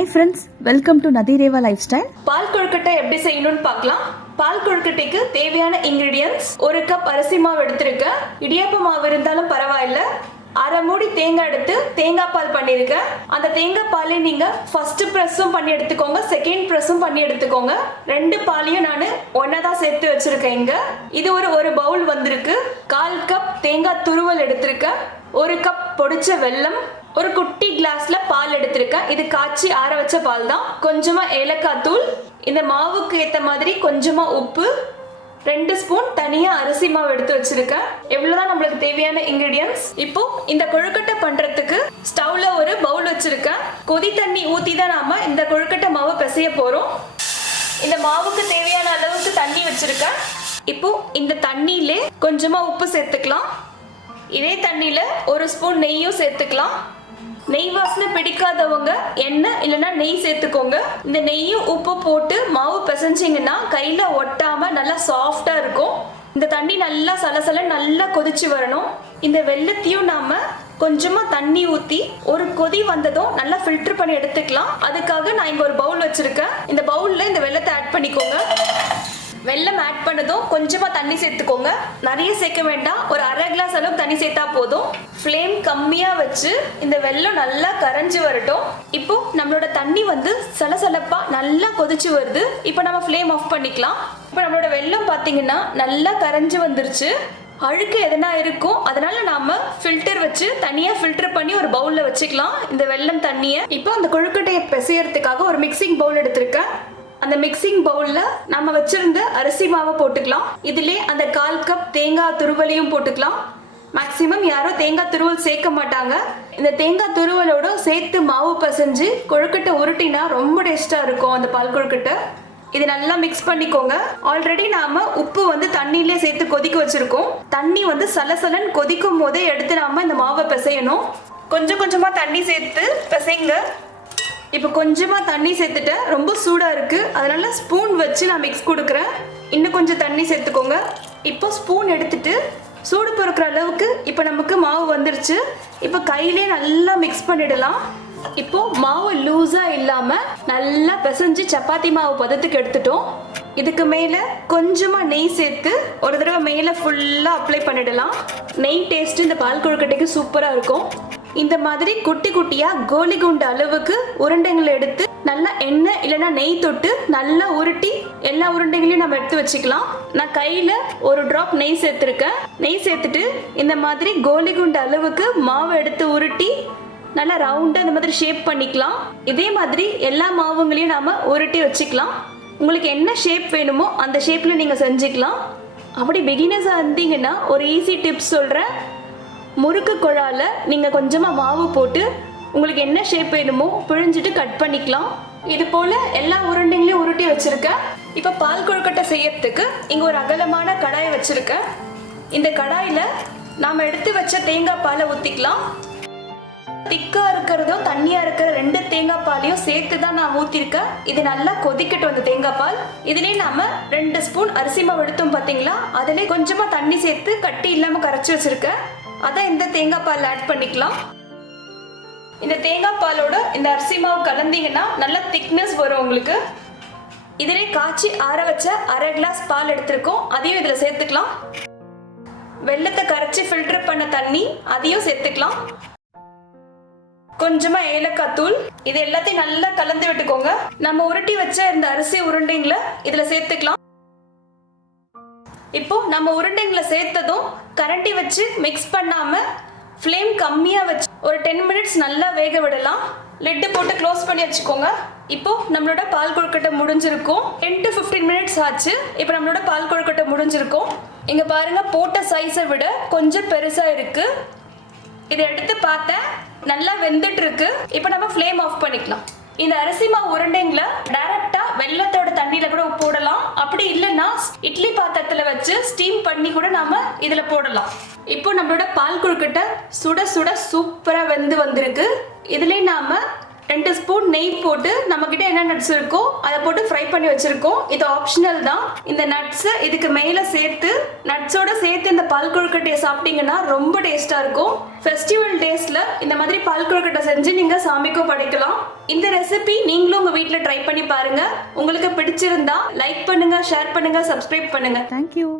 Hi friends welcome to Nathireva life style பால் கொழுக்கட்டை எப்படி செய்யணும்னு பார்க்கலாம். பால் கொழுக்கட்டைக்கு தேவையான இன்கிரீடியன்ஸ் ஒரு கப் அரிசி மாவு எடுத்திருக்கேன் இடியாப்ப மாவு இருந்தாலும் பரவாயில்ல. அரை மூடி தேங்காய் எடுத்து தேங்காய் பால் பண்ணியிருக்கேன் அந்த தேங்காய் பாலை நீங்க ஃபர்ஸ்ட் ப்ரெஸ்ஸும் பண்ணி எடுத்துக்கோங்க. செகண்ட் ப்ரெஸ்ஸும் பண்ணி எடுத்துக்கோங்க. ரெண்டு பாலையும் நான் ஒன்னா தான் சேர்த்து வச்சிருக்கேன் இங்க. இது ஒரு ஒரு பவுல் வந்திருக்கு. கால் கப் தேங்காய் துருவல் எடுத்திருக்கேன் ஒரு கப் பொடிச்ச வெல்லம் ஒரு குட்டி கிளாஸ்ல பால் எடுத்திருக்கேன். இது காய்ச்சி ஆற வச்ச பால் தான். கொஞ்சமா ஏலக்காய் தூள் இந்த மாவுக்கு ஏத்த மாதிரி கொஞ்சமா உப்பு ரெண்டு ஸ்பூன் தனியா அரிசி மாவு எடுத்து வச்சிருக்கேன். எவ்வளவுதான் நம்மளுக்கு தேவையான இன்கிரீடியன்ஸ் இப்போ இந்த கொழுக்கட்டை பண்றதுக்கு ஸ்டவ்ல ஒரு பவுல் வச்சிருக்கேன். கொதி தண்ணி ஊத்தி தான் நாம இந்த கொழுக்கட்டை மாவு பிசைய போறோம். இந்த மாவுக்கு தேவையான அளவுக்கு தண்ணி வச்சிருக்கேன். இப்போ இந்த தண்ணியிலே கொஞ்சமா உப்பு சேர்த்துக்கலாம். இதே தண்ணியில ஒரு ஸ்பூன் நெய்யும் சேர்த்துக்கலாம். நெய் வாசனை பிடிக்காதவங்க எண்ணெய் இல்லைன்னா நெய் சேர்த்துக்கோங்க. இந்த நெய்யும் உப்பு போட்டு மாவு பிசைஞ்சிங்கன்னா கையில் ஒட்டாமல் நல்லா சாஃப்டாக இருக்கும். இந்த தண்ணி நல்லா சலசல நல்லா கொதிச்சு வரணும். இந்த வெள்ளத்தையும் நாம கொஞ்சமா தண்ணி ஊத்தி ஒரு கொதி வந்ததும் நல்லா ஃபில்டர் பண்ணி எடுத்துக்கலாம். அதுக்காக நான் இங்க ஒரு பவுல் வச்சிருக்கேன். இந்த பவுல்ல இந்த வெள்ளத்தை ஆட் பண்ணிக்கோங்க. வெள்ளம் ஆட் பண்ணதும் கொஞ்சமா தண்ணி சேர்த்துக்கோங்க. நிறைய சேர்க்க வேண்டாம். ஒரு அரை கிளாஸ் அளவுக்கு தண்ணி சேர்த்தா போதும். ஃப்ளேம் கம்மியா வச்சு இந்த வெள்ளம் நல்லா கரைஞ்சு வரட்டும். இப்போ நம்மளோட தண்ணி வந்து சலசலப்பா நல்லா கொதிச்சு வருது. இப்போ நம்ம ஃப்ளேம் ஆஃப் பண்ணிக்கலாம். இப்போ நம்மளோட வெல்லம் பாத்தீங்கன்னா நல்லா கரைஞ்சு வந்துருச்சு. அழுக்கு எதனா இருக்கும். அதனால நாம ஃபில்டர் வச்சு தனியா ஃபில்டர் பண்ணி ஒரு பவுல்ல வச்சுக்கலாம். இந்த வெல்லம் தண்ணியை. இப்போ அந்த கொழுக்கட்டையை பிசையறதுக்காக ஒரு மிக்சிங் பவுல் எடுத்திருக்கேன். அந்த மிக்சிங் பவுல்ல நம்ம வச்சிருந்த அரிசி மாவை போட்டுக்கலாம். இதுலே அந்த கால் கப் தேங்காய் துருவலையும் போட்டுக்கலாம். மேக்சிமம் யாரும் தேங்காய் துருவல் சேர்க்க மாட்டாங்க. இந்த தேங்காய் துருவலோட சேர்த்து மாவு பசைஞ்சு கொழுக்கட்டை உருட்டினா ரொம்ப டேஸ்டா இருக்கும் அந்த பால் கொழுக்கட்டை. இது நல்லா மிக்ஸ் பண்ணிக்கோங்க. ஆல்ரெடி நாம உப்பு வந்து தண்ணியிலே சேர்த்து கொதிக்க வச்சிருக்கோம். தண்ணி வந்து சலசலன் கொதிக்கும் போதே எடுத்து நாம இந்த மாவை பிசையணும். கொஞ்சம் கொஞ்சமா தண்ணி சேர்த்து பிசைங்க. இப்போ கொஞ்சமாக தண்ணி சேர்த்துட்டேன் ரொம்ப சூடாக இருக்குது அதனால ஸ்பூன் வச்சு நான் மிக்ஸ் கொடுக்குறேன். இன்னும் கொஞ்சம் தண்ணி சேர்த்துக்கோங்க. இப்போ ஸ்பூன் எடுத்துட்டு சூடு பொறுக்கிற அளவுக்கு இப்போ நமக்கு மாவு வந்துருச்சு. இப்போ கையிலே நல்லா மிக்ஸ் பண்ணிடலாம். இப்போ மாவு லூஸா இல்லாம நல்லா பிசைஞ்சு சப்பாத்தி மாவு பதத்துக்கு எடுத்துட்டோம். இதுக்கு மேல கொஞ்சமா நெய் சேர்த்து ஒரு தடவை மேல ஃபுல்லா அப்ளை பண்ணிடலாம். நெய் டேஸ்ட் இந்த பால் கொழுக்கட்டைக்கு சூப்பரா இருக்கும். இந்த மாதிரி குட்டி குட்டியா கோலி குண்டு அளவுக்கு உருண்டைங்களை எடுத்து நல்லா எண்ணெய் இல்லைன்னா நெய் தொட்டு நல்லா உருட்டி எல்லா உருண்டைகளையும் நம்ம எடுத்து வச்சுக்கலாம். நான் கையில ஒரு டிராப் நெய் சேர்த்துருக்கேன். நெய் சேர்த்துட்டு இந்த மாதிரி கோலி குண்டு அளவுக்கு மாவு எடுத்து உருட்டி நல்லா ரவுண்டா இந்த மாதிரி ஷேப் பண்ணிக்கலாம். இதே மாதிரி எல்லா மாவுங்களையும் நாம உருட்டி வச்சுக்கலாம். உங்களுக்கு என்ன ஷேப் வேணுமோ அந்த ஷேப்ல நீங்க செஞ்சுக்கலாம். அப்படி பிகினர்ஸா இருந்தீங்கன்னா ஒரு ஈஸி டிப்ஸ் சொல்றேன். முறுக்கு குழால நீங்க கொஞ்சமா மாவு போட்டு உங்களுக்கு என்ன ஷேப் வேணுமோ பிழிஞ்சிட்டு கட் பண்ணிக்கலாம். இது போல எல்லா உருண்டைங்களையும் உருட்டி வச்சுருக்கேன். இப்போ பால் கொழுக்கட்டை செய்யறதுக்கு இங்க ஒரு அகலமான கடாய் வச்சுருக்கேன். இந்த கடாயில நாம எடுத்து வச்ச தேங்காய் பாலை ஊத்திக்கலாம். திக்கா இருக்கிறதும் தண்ணியா இருக்கிற ரெண்டு தேங்காய் பாலையும் சேர்த்து தான் நான் ஊத்திருக்கேன். இது நல்லா கொதிக்கட்டும் அந்த தேங்காய் பால். இதுலயே நாம ரெண்டு ஸ்பூன் அரிசி மாவு எடுத்தோம் பாத்தீங்களா? அதுலயே கொஞ்சமா தண்ணி சேர்த்து கட்டி இல்லாம கரைச்சி வச்சிருக்கேன். அதான் இந்த தேங்காய் பால் ஆட் பண்ணிக்கலாம். இந்த தேங்காய் பாலோட இந்த அரிசி மாவு கலந்தீங்கன்னா நல்ல திக்னஸ் வரும் உங்களுக்கு. இதிலே காய்ச்சி ஆற வச்ச அரை கிளாஸ் பால் எடுத்திருக்கோம். அதையும் இதில் சேர்த்துக்கலாம். வெள்ளத்தை கரைச்சி ஃபில்டர் பண்ண தண்ணி அதையும் சேர்த்துக்கலாம். கொஞ்சமா ஏலக்காய் தூள். இது எல்லாத்தையும் நல்லா கலந்து விட்டுக்கோங்க. நம்ம உருட்டி வச்ச இந்த அரிசி உருண்டைங்களை இதுல சேர்த்துக்கலாம். இப்போ நம்ம உருண்டைங்களை சேர்த்ததும் கரண்டி வச்சு மிக்ஸ் பண்ணாம ஃப்ளேம் கம்மியா வச்சு ஒரு டென் மினிட்ஸ் நல்லா வேக விடலாம். லெட்டு போட்டு க்ளோஸ் பண்ணி வச்சுக்கோங்க. இப்போ நம்மளோட பால் கொழுக்கட்டை முடிஞ்சிருக்கும். டென் டு ஃபிஃப்டீன் மினிட்ஸ் ஆச்சு. இப்போ நம்மளோட பால் கொழுக்கட்டை முடிஞ்சிருக்கும். இங்க பாருங்க போட்ட சைஸை விட கொஞ்சம் பெருசா இருக்கு. இதை எடுத்து பார்த்தேன். நல்லா வெந்துட்டு இருக்கு. இப்போ நம்ம ஃப்ளேம் ஆஃப் பண்ணிக்கலாம். இந்த அரிசி மாவு உருண்டைங்களை டேரக்ட் வெள்ளத்தோட தண்ணியில கூட போடலாம். அப்படி இல்லைன்னா இட்லி பாத்திரத்துல வச்சு ஸ்டீம் பண்ணி கூட நாம இதுல போடலாம். இப்போ நம்மளோட பால் குழுக்கிட்ட சுட சுட சூப்பரா வெந்து வந்திருக்கு. இதுலயே நாம ரெண்டு ஸ்பூன் நெய் போட்டு நம்ம கிட்ட என்ன நட்ஸ் இருக்கோ அதை போட்டு ஃப்ரை பண்ணி வச்சிருக்கோம். இது ஆப்ஷனல் தான். இந்த நட்ஸ் இதுக்கு மேல சேர்த்து நட்ஸோட சேர்த்து இந்த பால் கொழுக்கட்டையை சாப்பிட்டீங்கன்னா ரொம்ப டேஸ்டா இருக்கும். ஃபெஸ்டிவல் டேஸ்ல இந்த மாதிரி பால் கொழுக்கட்டை செஞ்சு நீங்க சாமிக்கும் படைக்கலாம். இந்த ரெசிபி நீங்களும் உங்க வீட்டில் ட்ரை பண்ணி பாருங்க. உங்களுக்கு பிடிச்சிருந்தா லைக் பண்ணுங்க ஷேர் பண்ணுங்க சப்ஸ்கிரைப் பண்ணுங்க. தேங்க்யூ